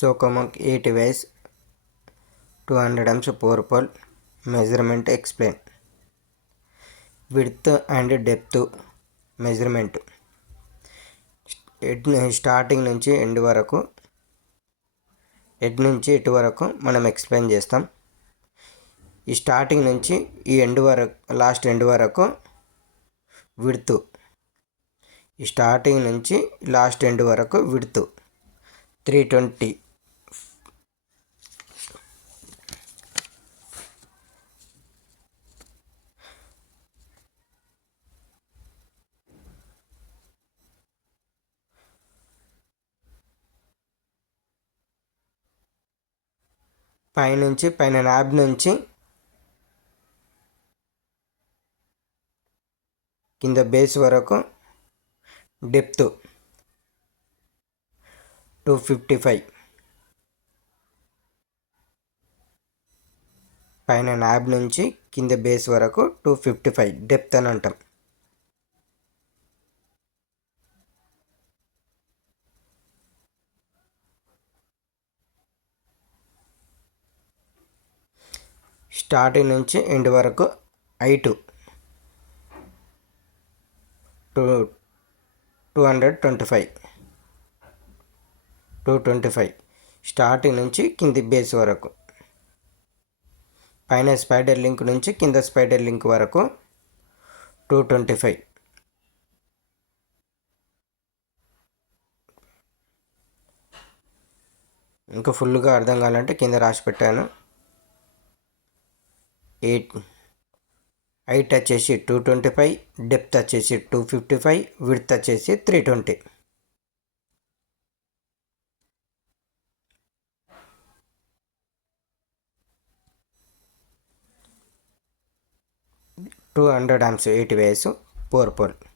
socomec ATyS 200 amps 4 pole measurement explain. Width and depth measurement starting నుంచి ఎండ్ వరకు ఎడ్ నుంచి ఎటు వరకు మనం ఎక్స్ప్లెయిన్ చేస్తాం. ఈ స్టార్టింగ్ నుంచి ఈ ఎండ్ వరకు లాస్ట్ ఎండ్ వరకు విడ్త్, ఈ స్టార్టింగ్ నుంచి లాస్ట్ ఎండ్ వరకు విడ్త్ 320. పైన నాబ్ నుంచి కింద బేస్ వరకు డెప్త్ 255. పైన నాబ్ నుంచి కింద బేస్ వరకు 255 డెప్త్ అని అంటాం. స్టార్టింగ్ నుంచి ఎండ్ వరకు హైట్ 225. స్టార్టింగ్ నుంచి కింది బేస్ వరకు, పైన స్పైడర్ లింక్ నుంచి కింద స్పైడర్ లింక్ వరకు 225. ఇంకా ఫుల్గా అర్థం కావాలంటే కింద రాసి పెట్టాను. హైట్ వచ్చేసి 225, డెప్త్ వచ్చేసి 255, విడ్త్ వచ్చేసి 320. $200 amps ATyS 4 pole.